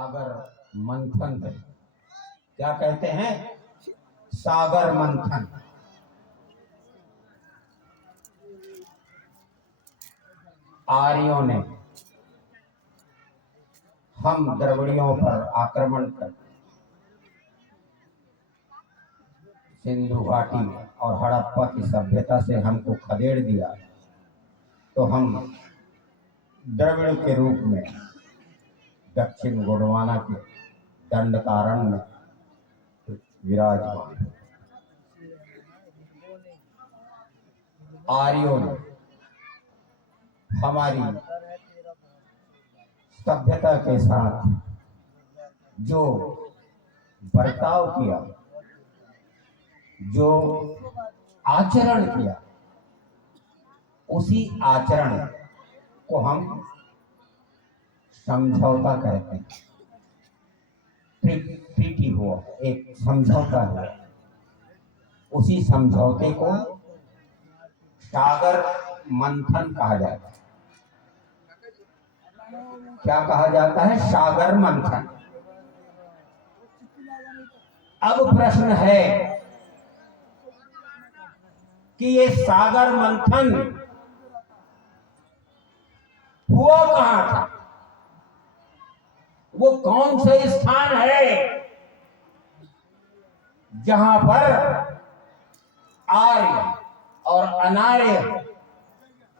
सागर मंथन है। क्या कहते हैं? सागर मंथन। आर्यों ने हम द्रविड़ियों पर आक्रमण कर सिंधु घाटी और हड़प्पा की सभ्यता से हमको खदेड़ दिया, तो हम द्रविड़ के रूप में दक्षिण गोंडवाना के दंडकारण्य में विराजमान। आर्यों ने हमारी सभ्यता के साथ जो बर्ताव किया, जो आचरण किया, उसी आचरण को हम समझौता कहते हैं। ट्रीटी हुआ, एक समझौता हुआ। उसी समझौते को सागर मंथन कहा जाता है। क्या कहा जाता है? सागर मंथन। अब प्रश्न है कि ये सागर मंथन हुआ कहां था? वो कौन से स्थान है जहां पर आर्य और अनार्य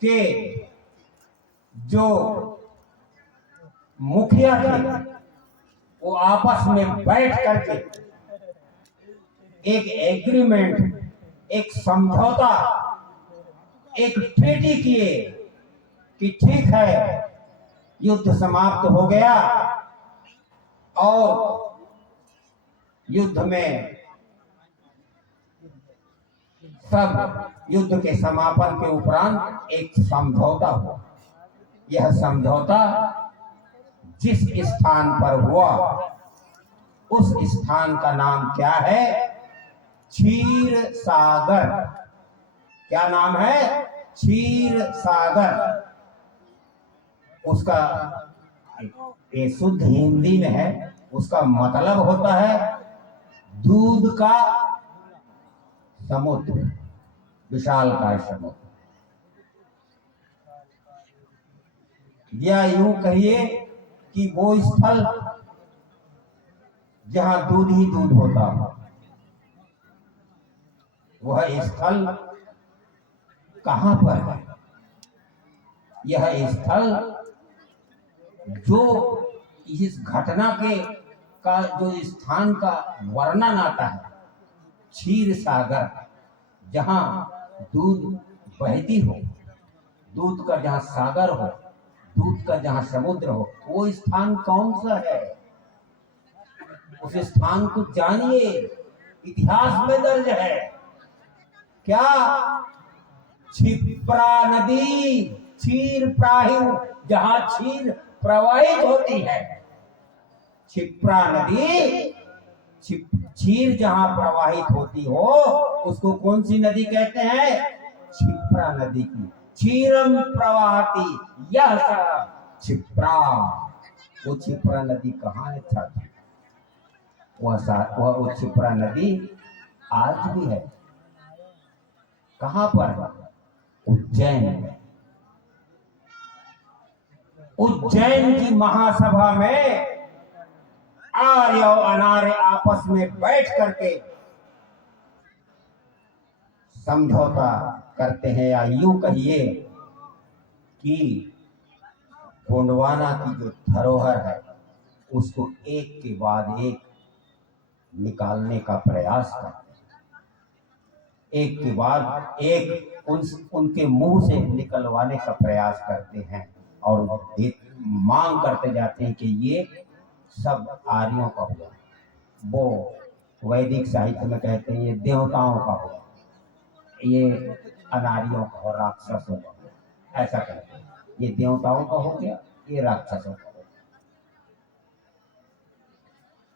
के जो मुखिया थे वो आपस में बैठ करके एक एग्रीमेंट, एक समझौता, एक ट्रीटी किए कि ठीक है, युद्ध समाप्त हो गया और युद्ध में सब युद्ध के समापन के उपरांत एक समझौता हुआ। यह समझौता जिस स्थान पर हुआ उस स्थान का नाम क्या है? क्षीर सागर। क्या नाम है? क्षीर सागर। उसका ये शुद्ध हिंदी में है, उसका मतलब होता है दूध का समुद्र, विशालकाय समुद्र। या यूं कहिए कि वो स्थल जहां दूध ही दूध होता हो, वह स्थल कहां पर है? यह स्थल जो इस घटना के का जो स्थान का वर्णन आता है, क्षीर सागर, जहां दूध बहती हो, दूध का जहां सागर हो, दूध का जहां समुद्र हो, वो स्थान कौन सा है? उस स्थान को जानिए, इतिहास में दर्ज है। क्या? क्षिप्रा नदी, क्षीर प्राहिव, जहां क्षीर प्रवाहित होती है। क्षिप्रा नदी, क्षीर जहां प्रवाहित होती हो उसको कौन सी नदी कहते हैं? क्षिप्रा नदी की। क्षीरम प्रवाहती यह क्षिप्रा। वो क्षिप्रा नदी कहाँ है? छात्र, वह क्षिप्रा नदी आज भी है। कहां पर? उज्जैन में। उज्जैन की महासभा में आर्य और अनार्य आपस में बैठ करके समझौता करते हैं, या यूं कहिए कि गोंडवाना की जो धरोहर है उसको एक के बाद एक निकालने का प्रयास करते हैं। एक के बाद एक उनके मुंह से निकलवाने का प्रयास करते हैं और मांग करते जाते हैं कि ये सब आर्यों का हुआ। वो वैदिक साहित्य में कहते हैं ये देवताओं का हुआ, ये अनार्यों का और राक्षसों का हुआ। ऐसा कहते हैं, ये देवताओं का हो गया, ये राक्षसों का हो गया।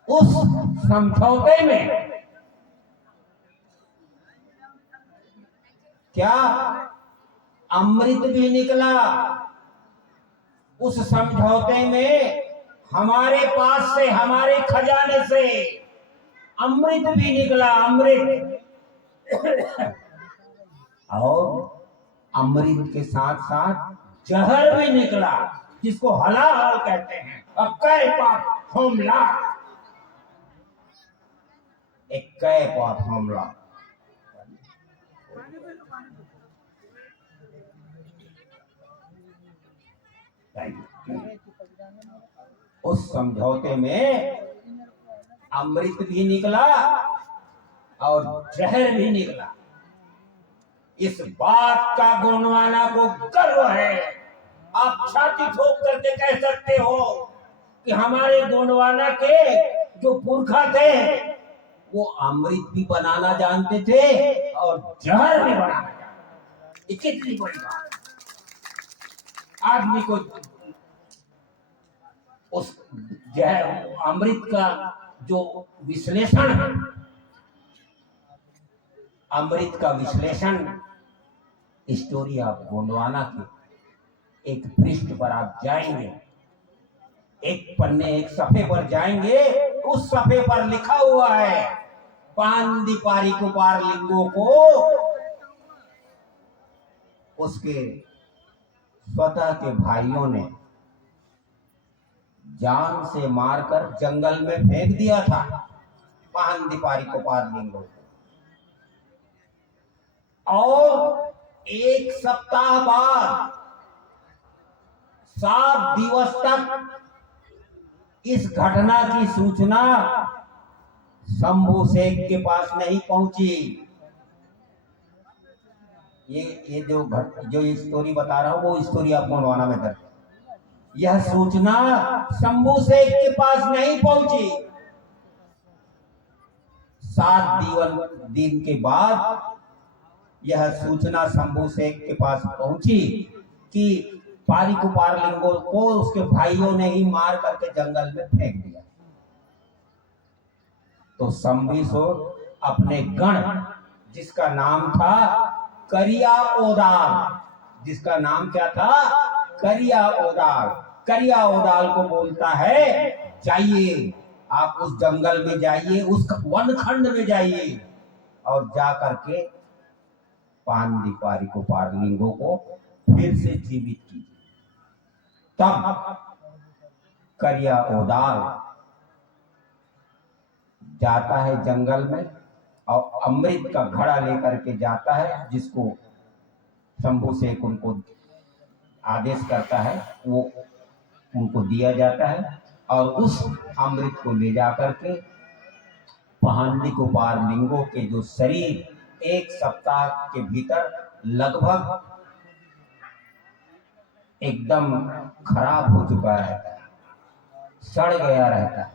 उस समझौते में क्या अमृत भी निकला? उस समझौते में हमारे पास से, हमारे खजाने से अमृत भी निकला, अमृत। और अमृत के साथ साथ जहर भी निकला, जिसको हलाहल कहते हैं। अक्कै पाप हमला, इक्कै पाप हमला। उस समझौते में अमृत भी निकला और जहर भी निकला। इस बात का गोंडवाना को गर्व है। आप छाती ठोक करके कह सकते हो कि हमारे गोंडवाना के जो पुरखा थे वो अमृत भी बनाना जानते थे और जहर भी बनाना जानते। ये कितनी बड़ी बात। आदमी को उस जहर अमृत का जो विश्लेषण है, अमृत का विश्लेषण स्टोरी ऑफ गोंडवाना के एक पृष्ठ पर आप जाएंगे, एक पन्ने, एक सफे पर जाएंगे, उस सफे पर लिखा हुआ है पांदी पारी कुपार लिंगो को उसके स्वतः के भाइयों ने जान से मारकर जंगल में फेंक दिया था। पांदी पारी कुपार लिंगो को, और एक सप्ताह बाद 7 दिवस तक इस घटना की सूचना शंभू शेख के पास नहीं पहुंची। ये जो स्टोरी बता रहा हूं वो स्टोरी आप गोंडवाना में दर्ज। यह सूचना शंभू शेख के पास नहीं पहुंची। 7 दिन के बाद यह सूचना शंभू शेख के पास पहुंची कि पारी कुपार लिंगो को उसके भाइयों ने ही मार करके जंगल में फेंक दिया। तो शंभू शेख अपने गण, जिसका नाम था करिया ओदाल, जिसका नाम क्या था, करिया ओदाल, करिया ओदाल को बोलता है जाइए, आप उस जंगल में जाइए, उस वनखंड में जाइए और जा करके पांदी पारी कुपार लिंगो को फिर से जीवित कीजिए। तब करिया ओदाल जाता है जंगल में और अमृत का घड़ा लेकर के जाता है, जिसको शंभू शेख उनको आदेश करता है, वो उनको दिया जाता है। और उस अमृत को ले जाकर के पांदी कुपार लिंगो के जो शरीर 1 सप्ताह के भीतर लगभग एकदम खराब हो चुका रहता है, सड़ गया रहता है,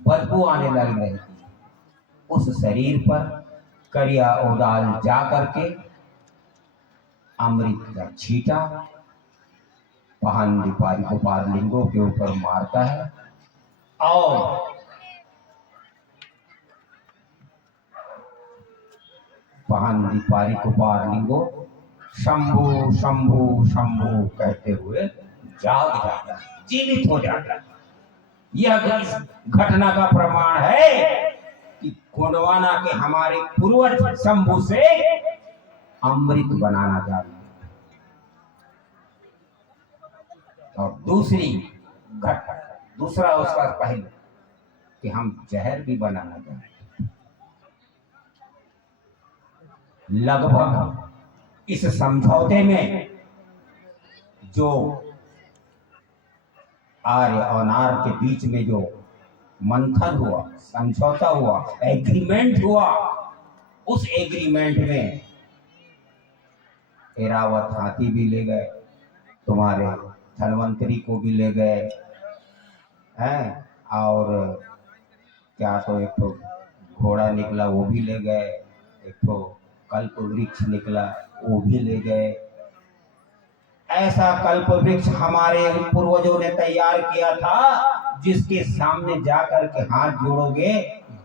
बदबू आने लगी रहती है, उस शरीर पर करिया ओदाल जा करके अमृत का छींटा पांदी पारी कुपार लिंगो के ऊपर मारता है और पांदी पारी कुपार लिंगो शंभू शंभू शंभू कहते हुए जाग जाता है, जीवित हो जाता है। यह घटना का प्रमाण है कि गोंडवाना के हमारे पूर्वज शंभू से अमृत बनाना जानते। और दूसरा उसका पहलू कि हम जहर भी बनाना जानते। लगभग इस समझौते में जो आर्य और नार के बीच में जो मंथन हुआ, समझौता हुआ, एग्रीमेंट हुआ, उस एग्रीमेंट में एरावत हाथी भी ले गए, तुम्हारे धनवंतरी को भी ले गए हैं, और क्या तो एक तो घोड़ा निकला वो भी ले गए, एक तो कल्प वृक्ष निकला वो भी ले गए। ऐसा कल्प वृक्ष हमारे पूर्वजों ने तैयार किया था, जिसके सामने जाकर के हाथ जोड़ोगे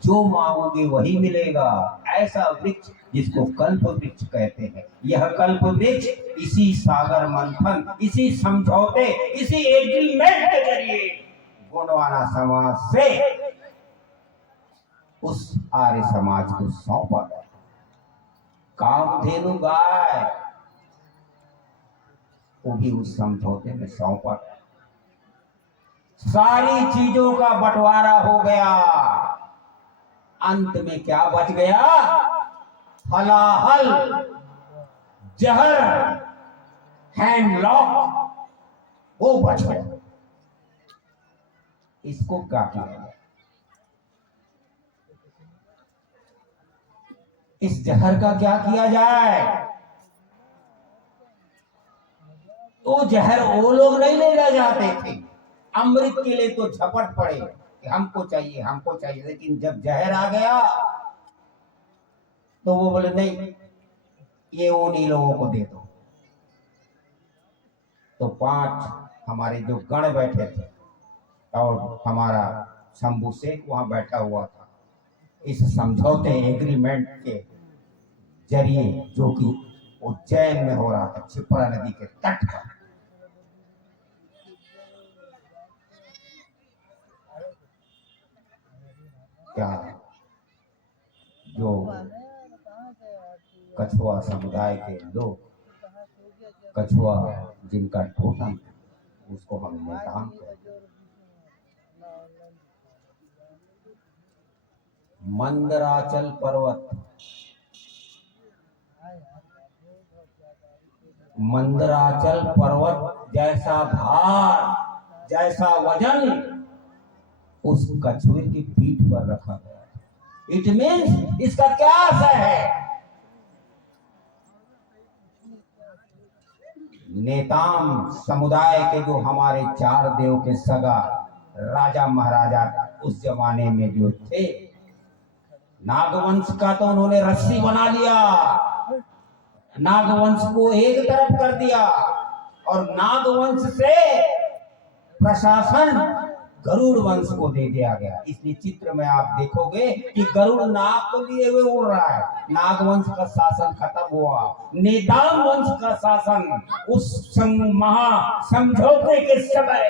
जो मांगोगे वही मिलेगा। ऐसा वृक्ष जिसको कल्प वृक्ष कहते हैं। यह कल्प वृक्ष इसी सागर मंथन, इसी समझौते, इसी एग्रीमेंट के जरिए गोंडवाना समाज से उस आर्य समाज को सौंपा गया। कामधेनु गाय वो भी उस समझौते में सौंपा गया। सारी चीजों का बंटवारा हो गया। अंत में क्या बच गया? हलाहल, जहर, हैंडलॉक, वो बच गया। इसको क्या किया जाए? इस जहर का क्या किया जाए? तो जहर वो लोग नहीं ले जाते थे, अमृत के लिए तो झपट पड़े कि हमको चाहिए हमको चाहिए। लेकिन जब जहर आ गया तो वो बोले नहीं, ये उन्हीं लोगों को दे दो। तो 5 हमारे जो गण बैठे थे और हमारा शंभू शेख वहां बैठा हुआ था, इस समझौते एग्रीमेंट के जरिए, जो कि उज्जैन में हो रहा था, क्षिप्रा नदी के तट पर, क्या जो कछुआ समुदाय के लोग, कछुआ जिनका टोटम, उसको हम नेताम कहते, मंदराचल पर्वत, मंदराचल पर्वत जैसा भार, जैसा वजन उस कछुए की पीठ पर रखा गया। इट मीन्स इसका क्या असर है? नेताम समुदाय के जो हमारे 4 देव के सगा राजा महाराजा उस जमाने में जो थे, नागवंश का तो उन्होंने रस्सी बना लिया, नागवंश को एक तरफ कर दिया और नागवंश से प्रशासन गरुड़ वंश को दे दिया गया। इसलिए चित्र में आप देखोगे कि गरुड़ नाग को लिए हुए उड़ रहा है। नागवंश का शासन खत्म हुआ, नेताम वंश का शासन उस महा समझौते के समय,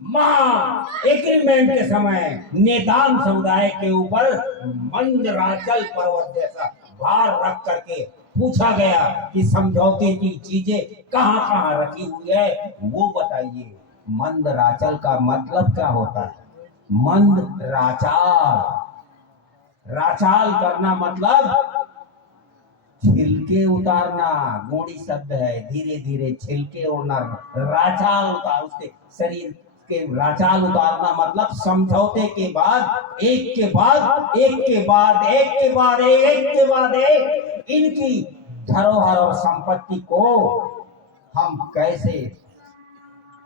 महा एग्रीमेंट के समय नेताम समुदाय के ऊपर मंदराचल पर्वत जैसा भार रख करके पूछा गया कि समझौते की चीजें कहां कहां रखी हुई है, वो बताइए। मंदराचल का मतलब क्या होता है? मंद राचाल, राचाल करना मतलब छिलके उतारना, गोड़ी शब्द है, धीरे धीरे छिलके उड़ना, राचाल उतार, उसके शरीर के राचाल उतारना मतलब समझौते के बाद एक के बाद एक के बाद एक के बाद एक के बाद एक इनकी धरोहर और संपत्ति को हम कैसे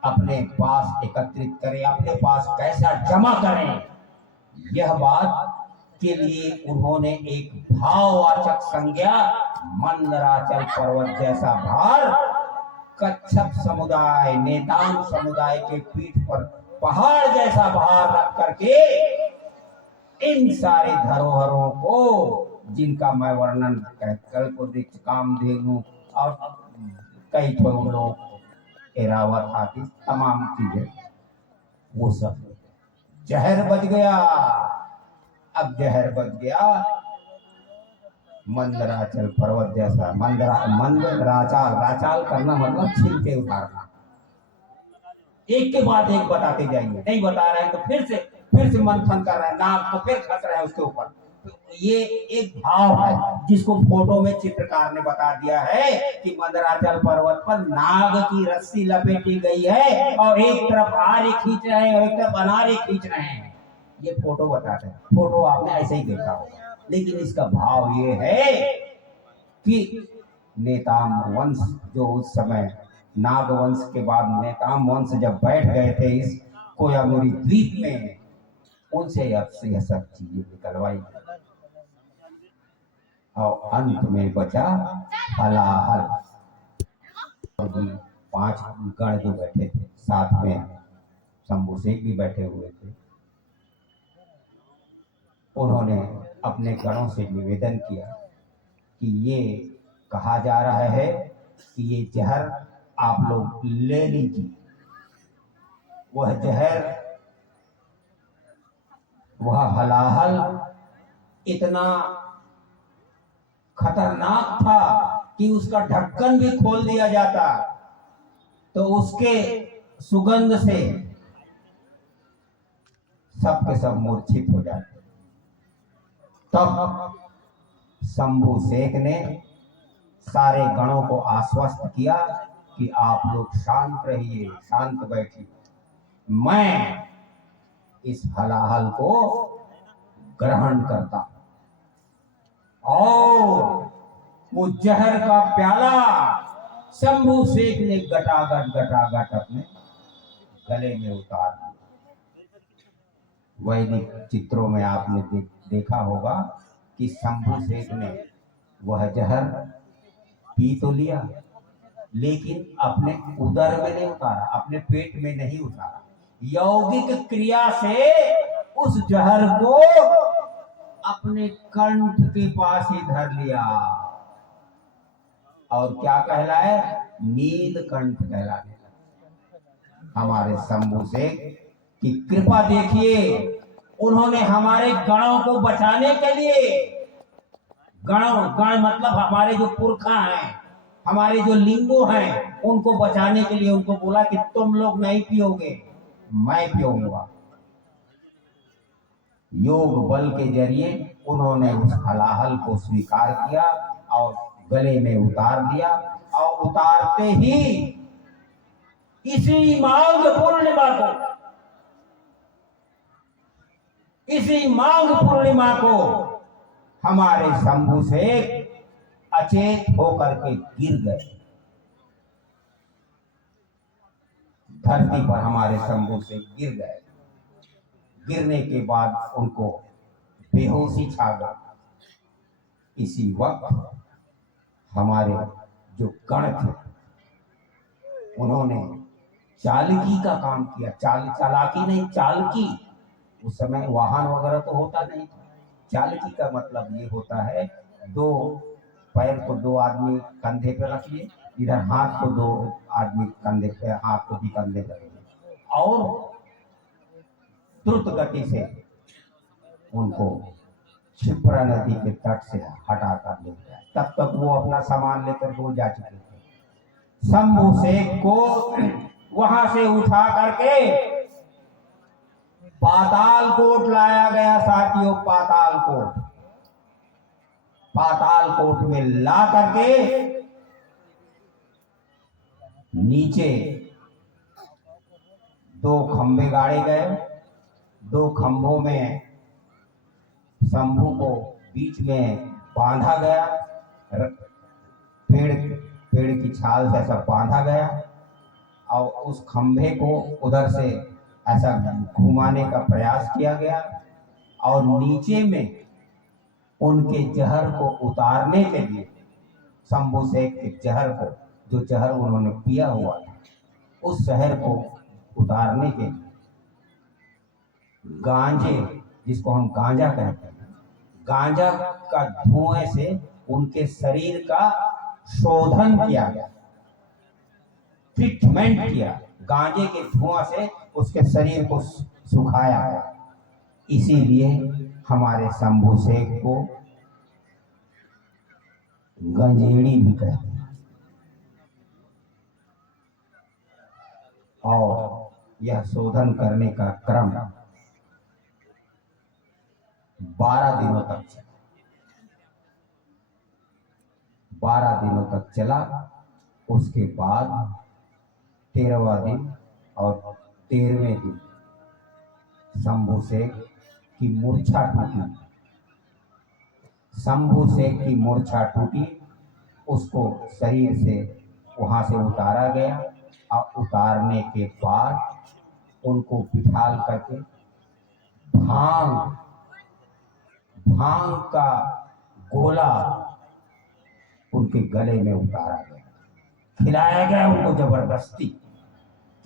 अपने पास एकत्रित करें, अपने पास कैसा जमा करें, यह बात के लिए उन्होंने एक भाववाचक संज्ञा मंदराचल पर्वत जैसा भार कच्छप समुदाय, नेताम समुदाय के पीठ पर पहाड़ जैसा भार रख करके इन सारे धरोहरों को, जिनका मैं वर्णन कल्पवृक्ष, कामधेनु और कई थोड़े लोग, एरावत हाथी, तमाम चीजें, वो सब जहर बच गया। अब जहर बच गया मंदराचल पर्वत जैसा, मंदराचाल, राचाल करना मतलब छिलके उतारना। एक के बाद एक बताते जाइए, नहीं बता रहे हैं तो फिर से मंथन कर रहे हैं, नाक तो फिर खस रहे हैं उसके ऊपर। तो ये एक भाव है जिसको फोटो में चित्रकार ने बता दिया है कि मंदराचल पर्वत पर नाग की रस्सी लपेटी गई है और एक तरफ आरे खींच रहे हैं और एक तरफ अनारे खींच रहे हैं। ये फोटो बताते हैं, फोटो आपने ऐसे ही देखा होगा, लेकिन इसका भाव ये है कि नेताम वंश जो उस समय नागवंश के बाद नेताम वंश जब बैठ गए थे इस कोयामुरी द्वीप में, उनसे अब से यह सब चीजें निकलवाई और अंत में बचा हलाहल। और 5 गण जो बैठे थे, साथ में शंभू शेख भी बैठे हुए थे, उन्होंने अपने गणों से निवेदन किया कि ये कहा जा रहा है कि ये जहर आप लोग ले लीजिए, वह जहर, वह हलाहल इतना खतरनाक था कि उसका ढक्कन भी खोल दिया जाता तो उसके सुगंध से सब के सब मूर्छित हो जाते। तब शंभू शेख ने सारे गणों को आश्वस्त किया कि आप लोग शांत रहिए, शांत बैठिए, मैं इस हलाहल को ग्रहण करता। और वो जहर का प्याला शंभू शेख ने गटागट अपने गले में उतार दिया। वैदिक चित्रों में आपने देखा होगा कि शंभू शेख ने वह जहर पी तो लिया, लेकिन अपने उदर में नहीं उतारा, अपने पेट में नहीं उतारा। यौगिक क्रिया से उस जहर को अपने कंठ के पास ही धर लिया और क्या कहलाए, नीलकंठ कहलाने लगा। हमारे शंभू शेख की कृपा देखिए, उन्होंने हमारे गणों को बचाने के लिए, गण मतलब हमारे जो पुरखा हैं, हमारे जो लिंगो हैं, उनको बचाने के लिए उनको बोला कि तुम लोग नहीं पियोगे, मैं पीऊंगा। योग बल के जरिए उन्होंने उस हलाहल को स्वीकार किया और गले में उतार दिया। और उतारते ही इसी माघ पूर्णिमा को हमारे शंभू शेख अचेत होकर के गिर गए धरती पर। हमारे शंभू शेख गिर गए। गिरने के बाद उनको बेहोशी छा गई। इसी वक्त हमारे जो गण थे उन्होंने चालकी का काम किया। चालाकी नहीं, चालकी। उस समय वाहन वगैरह तो होता नहीं था। चालकी का मतलब ये होता है, दो पैर को दो आदमी कंधे पे रख लिए, इधर हाथ को दो आदमी कंधे पे, हाथ को भी कंधे पे रखिए और द्रुत गति से उनको क्षिप्रा नदी के तट से हटा कर ले गया। तब तक वो अपना सामान लेकर वो जा चुके थे। शंभू शेख को वहां से उठा करके पातालकोट लाया गया। साथियों, पातालकोट में ला करके नीचे दो खंभे गाड़े गए। दो खंभों में शंभू को बीच में बांधा गया, पेड़ की छाल से सब बांधा गया और उस खंभे को उधर से ऐसा घुमाने का प्रयास किया गया और नीचे में उनके जहर को उतारने के लिए, शंभू शेख के जहर को, जो जहर उन्होंने पिया हुआ था, उस जहर को उतारने के लिए गांजे, जिसको हम गांजा कहते हैं, गांजा का धुएं से उनके शरीर का शोधन किया गया, ट्रीटमेंट किया। गांजे के धुआं से उसके शरीर को सुखाया गया। इसीलिए हमारे शंभू शेख को गंजेड़ी भी कहते हैं। और यह शोधन करने का क्रम 12 दिनों तक चला। 12 दिनों तक चला। उसके बाद 13वां दिन और 13वें दिन शंभू शेख की मूर्छा टूटी। शंभू शेख की मूर्छा टूटी। उसको शरीर से वहां से उतारा गया और उतारने के बाद उनको बिठाल करके भांग का गोला उनके गले में उतारा गया, खिलाया गया उनको जबरदस्ती,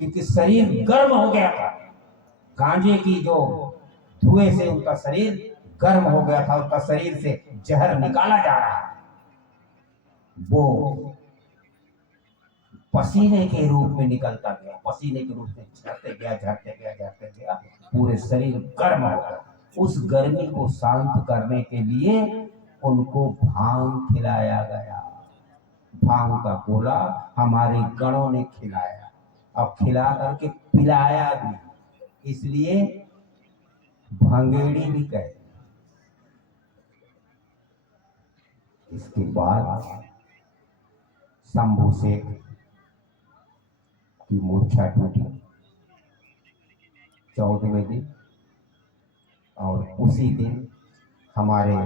क्योंकि शरीर गर्म हो गया था। गांजे की जो धुएं से उनका शरीर गर्म हो गया था, उनका शरीर से जहर निकाला जा रहा है। वो पसीने के रूप में निकलता गया, पसीने के रूप में झड़ते गया, झड़ते गया, झड़ते गया, पूरे शरीर गर्म हो गया। उस गर्मी को शांत करने के लिए उनको भांग खिलाया गया। भांग का गोला हमारे गणों ने खिलाया और खिला करके पिलाया भी, इसलिए भंगेड़ी भी कहे। इसके बाद शंभू शेख की मूर्छा टूटी 14वें दिन, और उसी दिन हमारे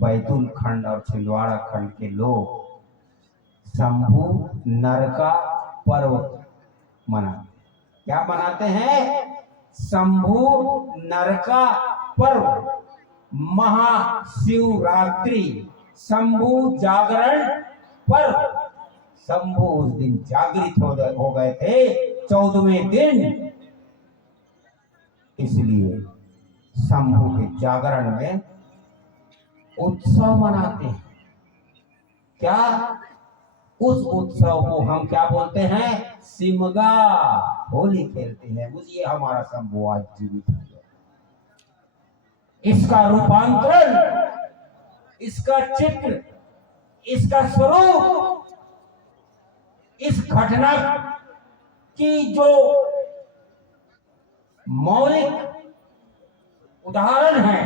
बैतूल खंड और छिंदवाड़ा खंड के लोग शंभू नरका पर्व मनाते। क्या मनाते हैं? शंभू नरका पर्व, महाशिवरात्रि, शंभू जागरण पर्व। शंभू उस दिन जागृत हो गए थे 14वें दिन, इसलिए शंभू के जागरण में उत्सव मनाते हैं। क्या? उस उत्सव को हम क्या बोलते हैं? सिमगा, होली खेलते हैं। मुझे हमारा शंभू आज जीवित है। इसका रूपांतरण, इसका चित्र, इसका स्वरूप, इस घटना की जो मौलिक उदाहरण है,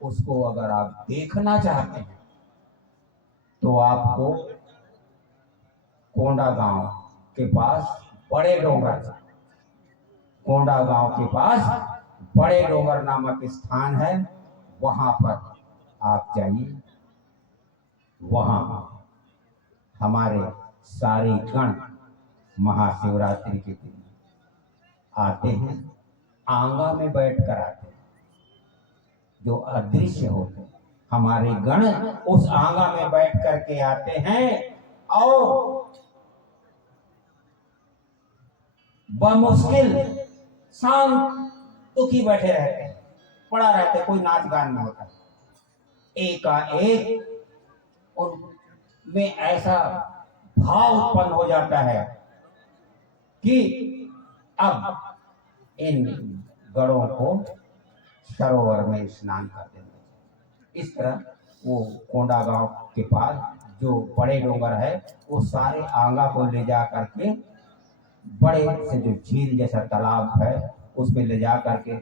उसको अगर आप देखना चाहते हैं तो आपको कोंडा गांव के पास बड़े डोंगर, कोंडा गांव के पास बड़े डोंगर नामक स्थान है, वहां पर आप जाइए। वहां हमारे सारे गण महाशिवरात्रि के दिन आते हैं, आंगा में बैठ कर आते हैं। जो अदृश्य होते हैं हमारे गण उस आंगा में बैठ करके आते हैं और बमुश्किल शांत दुखी बैठे रहते हैं, पड़ा रहते, कोई नाच गान नहीं होता। एकाएक उनमें ऐसा भाव उत्पन्न हो जाता है कि अब इन गणों को सरोवर में स्नान कर देना। इस तरह वो कोंडा गांव के पास जो बड़े डोंगर है, वो सारे आंगा को ले जा करके बड़े से जो झील जैसा तालाब है उसमें ले जा करके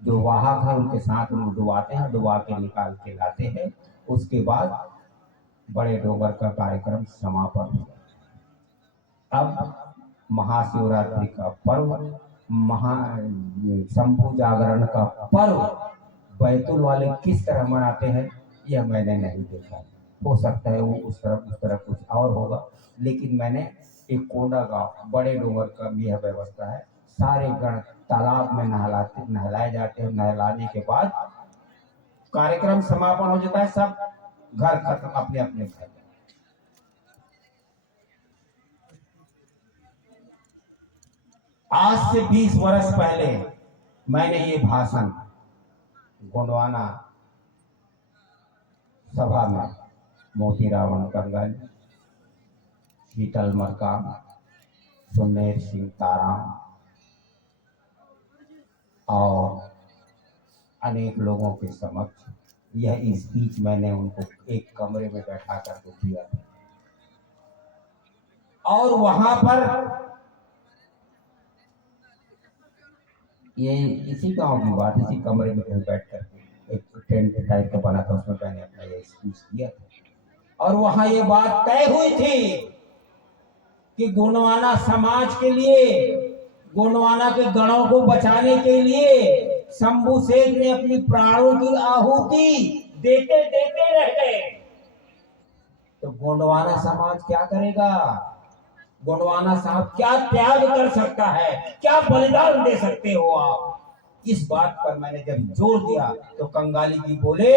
जो वाहक है उनके साथ लोग डुबाते हैं, डुबा के निकाल के लाते हैं। उसके बाद बड़े डोंगर का कार्यक्रम समापन हो। अब महाशिवरात्रि का पर्व, शंभू जागरण का पर्व बैतूल वाले किस तरह मनाते हैं यह मैंने नहीं देखा। हो सकता है वो उस तरह कुछ और होगा, लेकिन मैंने एक कोंडा गांव बड़े डोंगर का भी यह व्यवस्था है। सारे गण तालाब में नहलाए जाते हैं। नहलाने के बाद कार्यक्रम समापन हो जाता है, सब घर खत्म, अपने अपने घर। आज से 20 वर्ष पहले मैंने ये भाषण गोंडवाना सभा में मोतीराम कंगल, शीतल मरकाम, सुन्नेर सिंह ताराम और अनेक लोगों के समक्ष यह स्पीच मैंने उनको एक कमरे में बैठा करके दिया था। और वहां पर ये इसी गांव की बात, इसी कमरे में कहीं बैठ कर एक टेंट टाइप का बना था, उसमें मैंने अपना ये स्पीच दिया था। और वहां ये बात तय हुई थी कि गोंडवाना समाज के लिए, गोंडवाना के गणों को बचाने के लिए शंभू शेख ने अपनी प्राणों की आहुति देते देते रह गए। तो गोंडवाना समाज क्या करेगा? गोंडवाना साहब क्या त्याग कर सकता है? क्या बलिदान दे सकते हो आप? इस बात पर मैंने जब जोर दिया तो कंगाली जी बोले,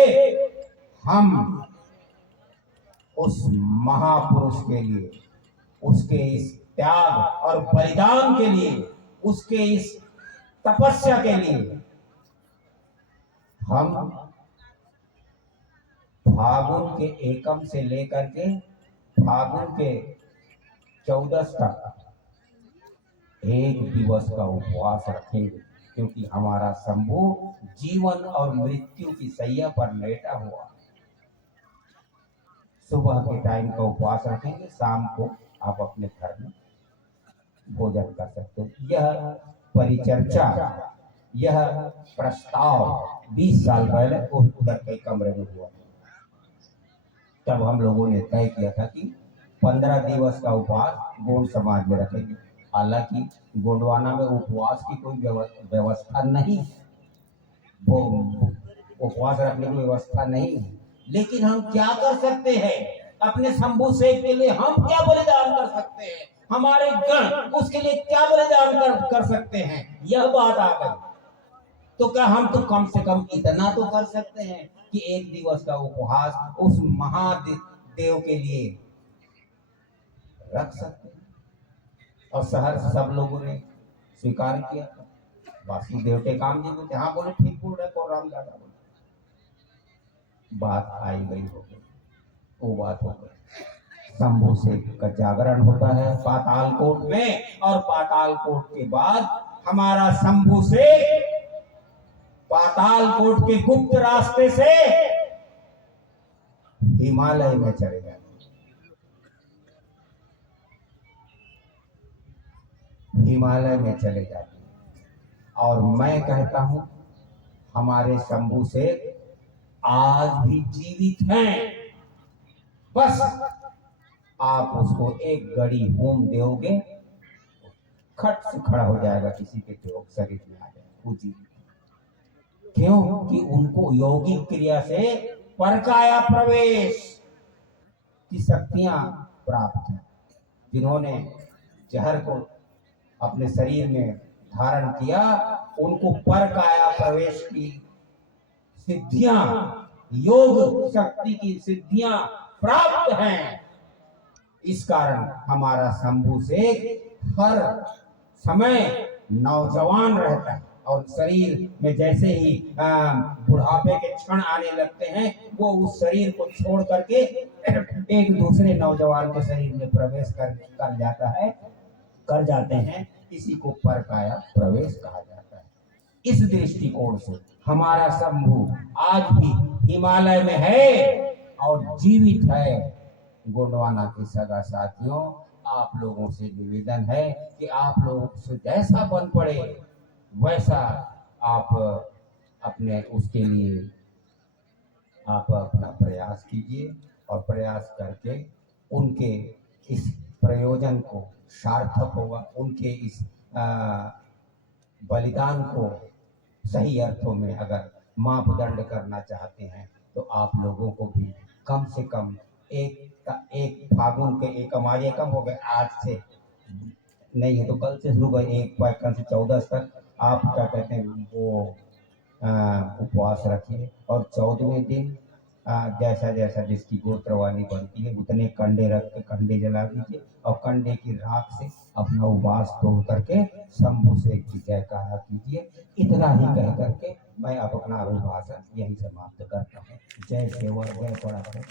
हम उस महापुरुष के लिए, उसके इस त्याग और बलिदान के लिए, उसके इस तपस्या के लिए हम फागुन के एकम से लेकर के फागुन के 14 तक एक दिवस का उपवास रखेंगे, क्योंकि हमारा शंभु जीवन और मृत्यु की सैया पर लेटा हुआ। सुबह के टाइम का उपवास रखेंगे, शाम को आप अपने घर में भोजन कर सकते हो। यह परिचर्चा, यह प्रस्ताव 20 साल पहले उस उधर के कमरे में हुआ। तब हम लोगों ने तय किया था कि 15 दिवस का उपवास गोंड समाज में रखेंगे। हालांकि गोंडवाना में उपवास की कोई व्यवस्था नहीं, वो उपवास रखने की व्यवस्था नहीं है, लेकिन हम क्या कर सकते हैं? अपने शंभू शेख के लिए हम क्या बलिदान कर सकते हैं? हमारे गण उसके लिए क्या बलिदान कर सकते हैं? यह बात आ गई। तो क्या हम तो कम से कम इतना तो कर सकते हैं कि एक दिवस का उपवास उस महादेव के लिए रख सकते हैं। और शहर सब लोगों ने स्वीकार किया। वासुदेव के काम जी बोलते, हाँ बोले ठीक बोल रहे को राम दादा बोले। बात आई गई हो गई, वो बात हो गई। शंभू शेख का जागरण होता है पातालकोट में, और पातालकोट के बाद हमारा शंभू शेख पातालकोट के गुप्त रास्ते से हिमालय में चले जाते, हिमालय में चले जाते। और मैं कहता हूं हमारे शंभू शेख आज भी जीवित हैं। बस आप उसको एक घड़ी होम दोगे, खट से खड़ा हो जाएगा, किसी के शरीर में आ जाएगा, वो जीवित। क्यों? कि उनको यौगिक क्रिया से परकाया प्रवेश की शक्तियां प्राप्त हैं। जिन्होंने जहर को अपने शरीर में धारण किया, उनको परकाया प्रवेश की सिद्धियां, योग शक्ति की सिद्धियां प्राप्त हैं। इस कारण हमारा शंभू शेख हर समय नौजवान रहता है, और शरीर में जैसे ही बुढ़ापे के क्षण आने लगते हैं, वो उस शरीर को छोड़ करके एक दूसरे नौजवान के शरीर में प्रवेश कर जाते हैं। इसी को परकाया प्रवेश कहा जाता है। इस दृष्टिकोण से हमारा शंभू आज भी हिमालय में है और जीवित है। गोंडवाना के सगा साथियों, आप लोगों से निवेदन है कि आप लोग से जैसा बन पड़े वैसा आप अपने उसके लिए आप अपना प्रयास कीजिए, और प्रयास करके उनके इस प्रयोजन को सार्थक होगा। उनके इस बलिदान को सही अर्थों में अगर मापदंड करना चाहते हैं, तो आप लोगों को भी कम से कम एक फागुन के एकम हो गए, आज से नहीं है तो कल से शुरू कर, कल से 14 तक आप क्या कहते हैं वो उपवास रखिए। और 14वें दिन जैसा जैसा जिसकी गोत्रवाली बनती है उतने कंडे रख के कंडे जला दीजिए, और कंडे की राख से अपना उपवास तोड़ करके शंभू शेख की जयकारा कीजिए। इतना ही कह करके मैं अपना अभिभाषण यही समाप्त करता हूँ। जय सेवा, जय पराक्रम।